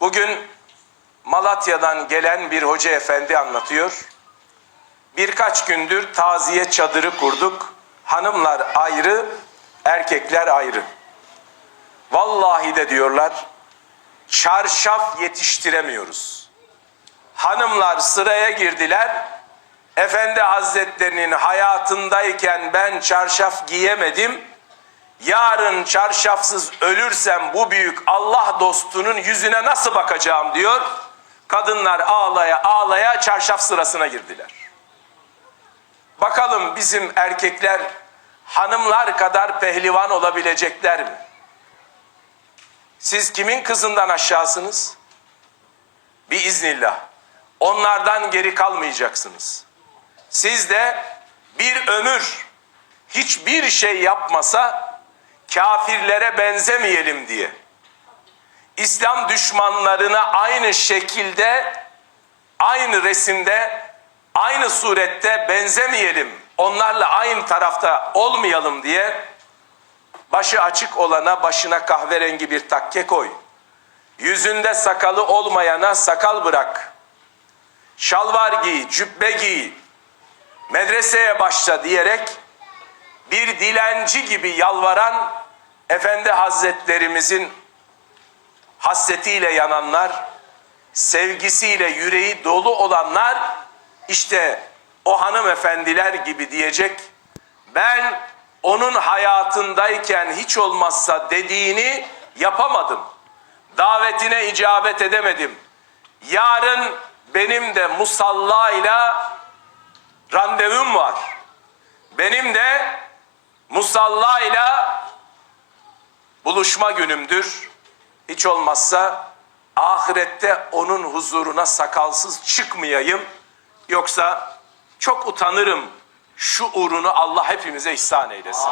Bugün Malatya'dan gelen bir hoca efendi anlatıyor. Birkaç gündür taziye çadırı kurduk. Hanımlar ayrı, erkekler ayrı. Vallahi de diyorlar, çarşaf yetiştiremiyoruz. Hanımlar sıraya girdiler. Efendi Hazretlerinin hayatındayken ben çarşaf giyemedim. Yarın çarşafsız ölürsem bu büyük Allah dostunun yüzüne nasıl bakacağım diyor. Kadınlar ağlaya ağlaya çarşaf sırasına girdiler. Bakalım bizim erkekler hanımlar kadar pehlivan olabilecekler mi? Siz kimin kızından aşağısınız? Biiznillah. Onlardan geri kalmayacaksınız. Siz de bir ömür hiçbir şey yapmasa kafirlere benzemeyelim diye. İslam düşmanlarına aynı şekilde, aynı resimde, aynı surette benzemeyelim. Onlarla aynı tarafta olmayalım diye başı açık olana başına kahverengi bir takke koy. Yüzünde sakalı olmayana sakal bırak. Şalvar giy, cübbe giy, medreseye başla diyerek bir dilenci gibi yalvaran Efendi Hazretlerimizin hasretiyle yananlar, sevgisiyle yüreği dolu olanlar işte o hanımefendiler gibi diyecek. Ben onun hayatındayken hiç olmazsa dediğini yapamadım. Davetine icabet edemedim. Yarın benim de musallayla randevum var. Benim de musallayla buluşma günümdür. Hiç olmazsa ahirette onun huzuruna sakalsız çıkmayayım. Yoksa çok utanırım. Şu uğrunu Allah hepimize ihsan eylesin.